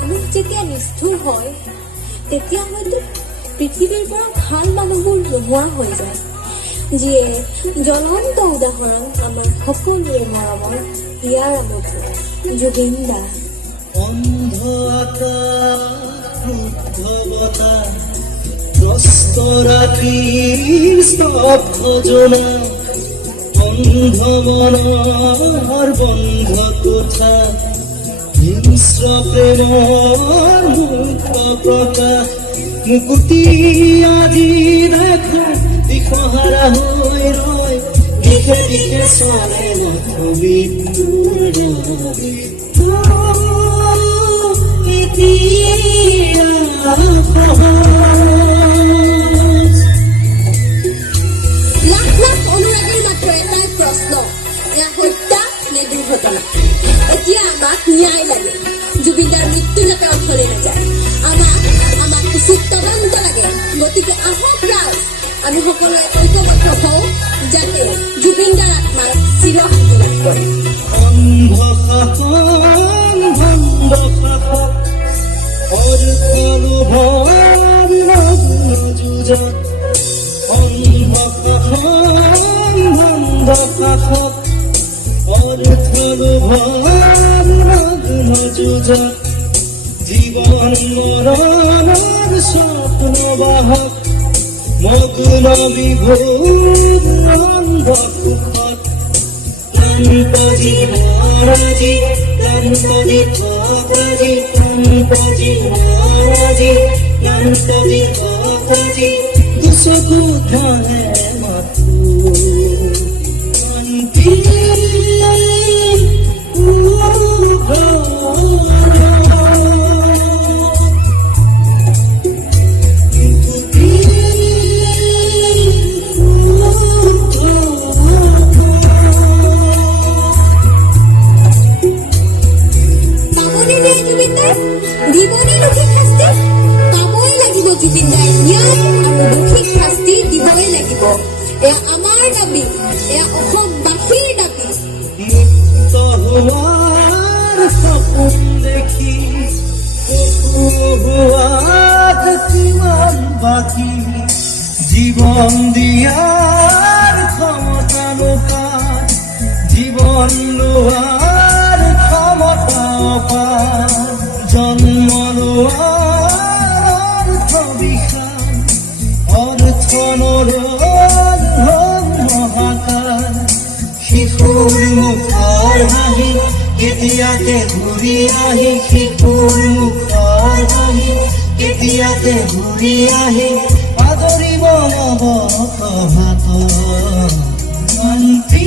মানুহ যেতিয়া নিষ্ঠুৰ হয় তেতিয়া হয়তো পৃথিৱীৰ পৰা ভাল মানুহবোৰ নোহোৱা হৈ যায়, যিয়ে জ্বলন্ত উদাহৰণ আমাৰ সকলোৰে মৰমৰ হিয়াৰ আমঠু জুবিন দা। অন্ধ আকাশ ৰুদ্ধ বতাহ প্ৰস্ত ৰাতিৰ স্তব্ধ জোনা, অন্ধ মনৰ বন্ধ কোঠা, হিংস্ৰ প্ৰেমৰ মুক্ত প্ৰকাশ, মুকুতি আজি দেখা দিশহাৰা হৈ ৰয়, দিশে দিশে চলে মৃত্যুৰ নদী। লাখ লাখ অনুৰাগীৰ মাত্ৰ এটাই প্ৰশ্ন, এয়া হত্যা নে দুৰ্ঘটনা? এতিয়া আমাক ন্যায় লাগে, জুবিনদাৰ মৃত্যুলৈকে অথলে নাযায়। আমাক উচিত তদন্ত লাগে। গতিকে আহক ৰাজ, আমি সকলোৱে ঐক্যবদ্ধ হওঁ যাতে জুবিনদাৰ আত্মাই চিৰশান্তি লাভ কৰে। জীবন মরণের স্বপ্ন বাহক, মগ্ন বিভোর অন্ধকুখত, ক্লান্ত জীবনাজি ক্লান্ত বিপদাজি, ক্লান্ত জীবনাজি ক্লান্ত বিপদাজি, দুচকু ধানে মাথো শান্তি দিবনে দুখী শাস্তি পাবই লাগিব। জুবিনদাই ন্যায় আৰু দুখীক শাস্তি দিবই লাগিব। এয়া আমাৰ দাবী, এয়া অসমবাসীৰ দাবী। মুক্ত হোৱাৰ সপোন দেখি হোৱাত কিমান বাকী, জীৱন দিয়াৰ ক্ষমতা লোকাৰ, জীৱন লোৱাৰ ক্ষমতা অপাৰ, জন্ম লোৱাৰ অৰ্থ বিশাল, অৰ্থ নৰোদ হ'ল মহাকাল। শিশুৰ মুখৰ হাঁহি কেতিয়াতে ঘূৰি আহি, শিশুৰ মুখৰ হাঁহি কেতিয়াতে ঘূৰি আহি, আদৰিব নৱ প্ৰভাত শান্তি